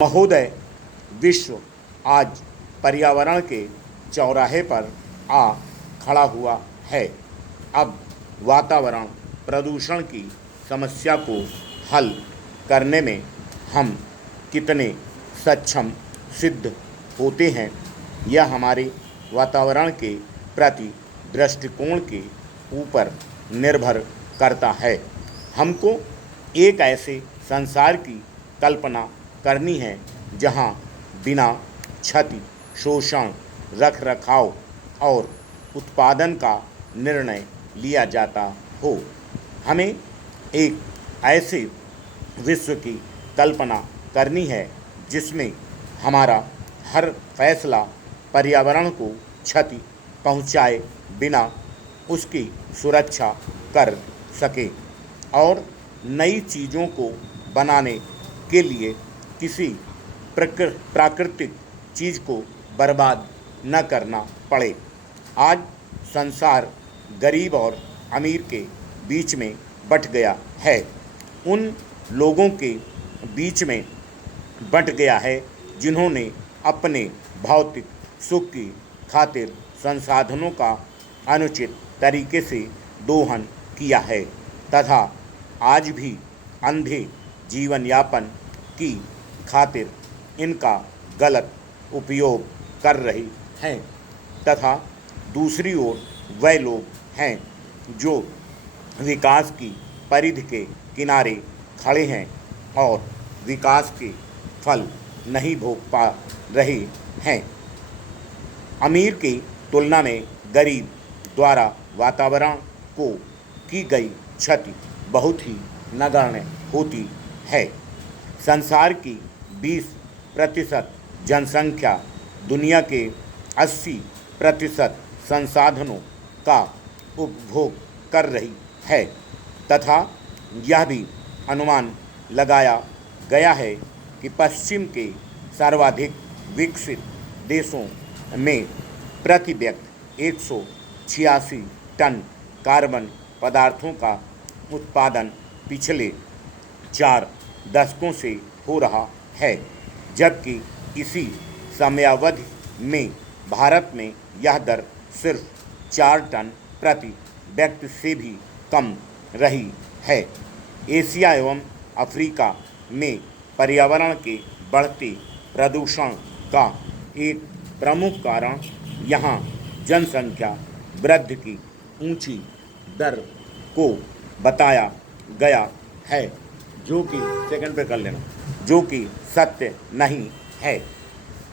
महोदय, विश्व आज पर्यावरण के चौराहे पर आ खड़ा हुआ है। अब वातावरण प्रदूषण की समस्या को हल करने में हम कितने सक्षम सिद्ध होते हैं, यह हमारे वातावरण के प्रति दृष्टिकोण के ऊपर निर्भर करता है। हमको एक ऐसे संसार की कल्पना करनी है जहां बिना क्षति, शोषण, रखरखाव और उत्पादन का निर्णय लिया जाता हो। हमें एक ऐसे विश्व की कल्पना करनी है जिसमें हमारा हर फैसला पर्यावरण को क्षति पहुंचाए बिना उसकी सुरक्षा कर सके और नई चीज़ों को बनाने के लिए किसी प्राकृतिक चीज़ को बर्बाद न करना पड़े। आज संसार गरीब और अमीर के बीच में बंट गया है। उन लोगों के बीच में बंट गया है जिन्होंने अपने भौतिक सुख की खातिर संसाधनों का अनुचित तरीके से दोहन किया है तथा आज भी अंधे जीवन यापन की खातिर इनका गलत उपयोग कर रही हैं तथा दूसरी ओर वह लोग हैं जो विकास की परिधि के किनारे खड़े हैं और विकास के फल नहीं भोग पा रहे हैं। अमीर की तुलना में गरीब द्वारा वातावरण को की गई क्षति बहुत ही नगण्य होती है। संसार की 20% जनसंख्या दुनिया के 80% संसाधनों का उपभोग कर रही है तथा यह भी अनुमान लगाया गया है कि पश्चिम के सर्वाधिक विकसित देशों में प्रति व्यक्ति 186 टन कार्बन पदार्थों का उत्पादन पिछले 4 दशकों से हो रहा है, जबकि इसी समयावधि में भारत में यह दर सिर्फ 4 टन प्रति व्यक्ति से भी कम रही है। एशिया एवं अफ्रीका में पर्यावरण के बढ़ते प्रदूषण का एक प्रमुख कारण यहाँ जनसंख्या वृद्धि की ऊंची दर को बताया गया है, जो कि सेकंड पे कर लेना, जो कि सत्य नहीं है।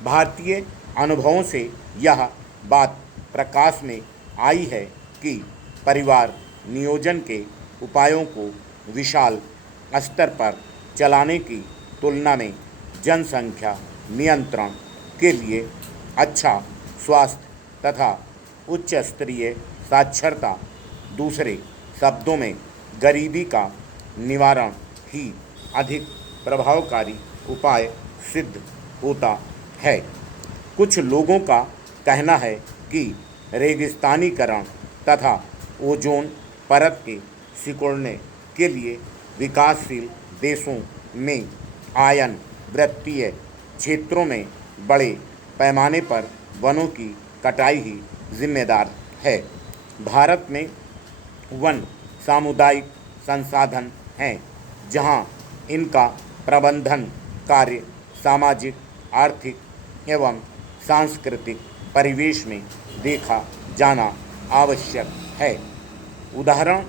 भारतीय अनुभवों से यह बात प्रकाश में आई है कि परिवार नियोजन के उपायों को विशाल स्तर पर चलाने की तुलना में जनसंख्या नियंत्रण के लिए अच्छा स्वास्थ्य तथा उच्च स्तरीय साक्षरता, दूसरे शब्दों में गरीबी का निवारण ही अधिक प्रभावकारी उपाय सिद्ध होता है। कुछ लोगों का कहना है कि रेगिस्तानीकरण तथा ओजोन परत के सिकुड़ने के लिए विकासशील देशों में आयन वृत्तीय क्षेत्रों में बड़े पैमाने पर वनों की कटाई ही जिम्मेदार है। भारत में वन सामुदायिक संसाधन हैं जहां इनका प्रबंधन कार्य सामाजिक, आर्थिक एवं सांस्कृतिक परिवेश में देखा जाना आवश्यक है। उदाहरण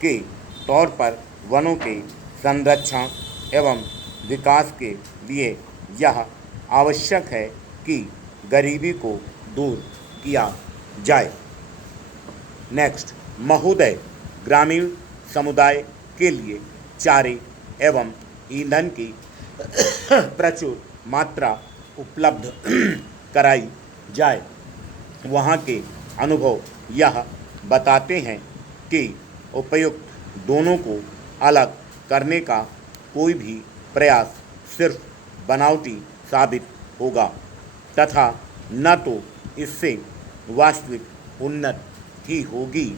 के तौर पर वनों के संरक्षण एवं विकास के लिए यह आवश्यक है कि गरीबी को दूर किया जाए। नेक्स्ट, महोदय, ग्रामीण समुदाय के लिए चारे एवं ईंधन की प्रचुर मात्रा उपलब्ध कराई जाए। वहाँ के अनुभव यह बताते हैं कि उपयुक्त दोनों को अलग करने का कोई भी प्रयास सिर्फ बनावटी साबित होगा तथा न तो इससे वास्तविक उन्नति ही होगी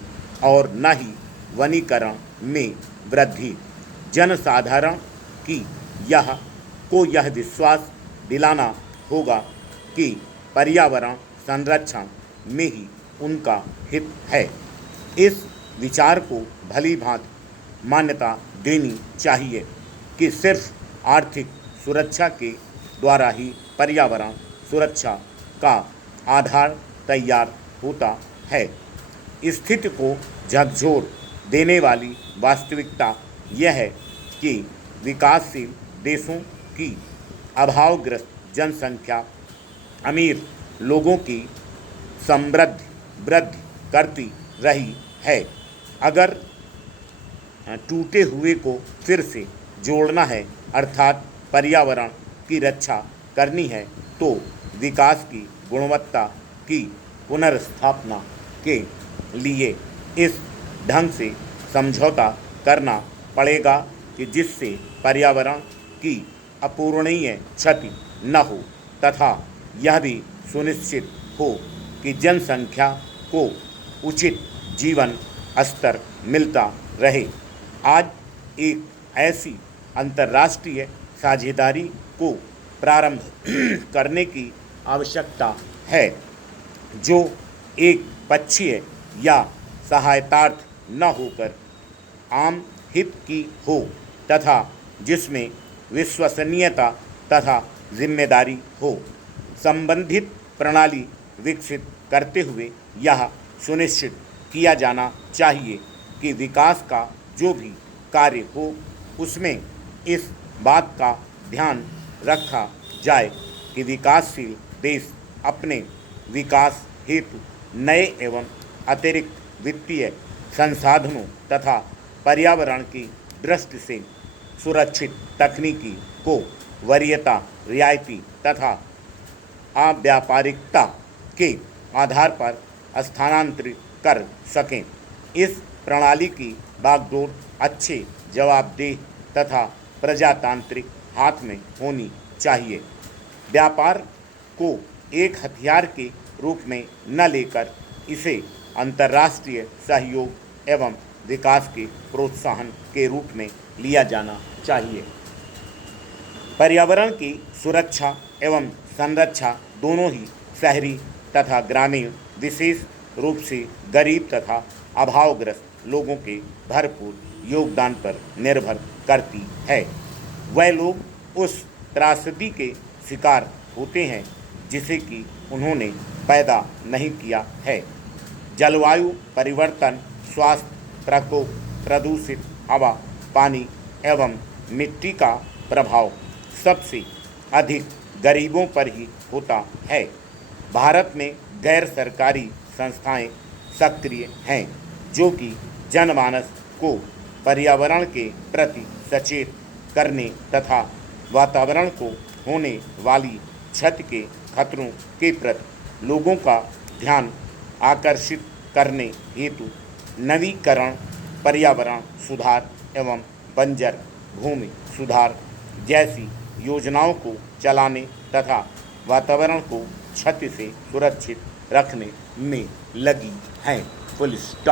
और न ही वनीकरण में वृद्धि। जनसाधारण की यह विश्वास दिलाना होगा कि पर्यावरण संरक्षण में ही उनका हित है। इस विचार को भली भांति मान्यता देनी चाहिए कि सिर्फ आर्थिक सुरक्षा के द्वारा ही पर्यावरण सुरक्षा का आधार तैयार होता है। स्थिति को झकझोर देने वाली वास्तविकता यह है कि विकासशील देशों की अभावग्रस्त जनसंख्या अमीर लोगों की वृद्धि करती रही है। अगर टूटे हुए को फिर से जोड़ना है अर्थात पर्यावरण की रक्षा करनी है तो विकास की गुणवत्ता की पुनर्स्थापना के लिए इस ढंग से समझौता करना पड़ेगा कि जिससे पर्यावरण की अपूरणीय क्षति न हो तथा यह भी सुनिश्चित हो कि जनसंख्या को उचित जीवन स्तर मिलता रहे। आज एक ऐसी अंतर्राष्ट्रीय साझेदारी को प्रारंभ करने की आवश्यकता है जो एक पक्षीय या सहायतार्थ न होकर आम हित की हो तथा जिसमें विश्वसनीयता तथा जिम्मेदारी हो। संबंधित प्रणाली विकसित करते हुए यह सुनिश्चित किया जाना चाहिए कि विकास का जो भी कार्य हो उसमें इस बात का ध्यान रखा जाए कि विकासशील देश अपने विकास हेतु नए एवं अतिरिक्त वित्तीय संसाधनों तथा पर्यावरण की दृष्टि से सुरक्षित तकनीकी को वरीयता रियायती तथा अव्यापारिकता के आधार पर स्थानांतरित कर सकें। इस प्रणाली की बागडोर अच्छे जवाबदेह तथा प्रजातांत्रिक हाथ में होनी चाहिए। व्यापार को एक हथियार के रूप में न लेकर इसे अंतर्राष्ट्रीय सहयोग एवं विकास के प्रोत्साहन के रूप में लिया जाना चाहिए। पर्यावरण की सुरक्षा एवं संरक्षा दोनों ही शहरी तथा ग्रामीण विशेष रूप से गरीब तथा अभावग्रस्त लोगों के भरपूर योगदान पर निर्भर करती है। वह लोग उस त्रासदी के शिकार होते हैं जिसे कि उन्होंने पैदा नहीं किया है। जलवायु परिवर्तन, स्वास्थ्य प्रकोप, प्रदूषित हवा, पानी एवं मिट्टी का प्रभाव सबसे अधिक गरीबों पर ही होता है। भारत में गैर सरकारी संस्थाएं सक्रिय हैं जो कि जनमानस को पर्यावरण के प्रति सचेत करने तथा वातावरण को होने वाली क्षति के खतरों के प्रति लोगों का ध्यान आकर्षित करने हेतु नवीकरण, पर्यावरण सुधार एवं बंजर भूमि सुधार जैसी योजनाओं को चलाने तथा वातावरण को क्षति से सुरक्षित रखने में लगी हैं। Full stop.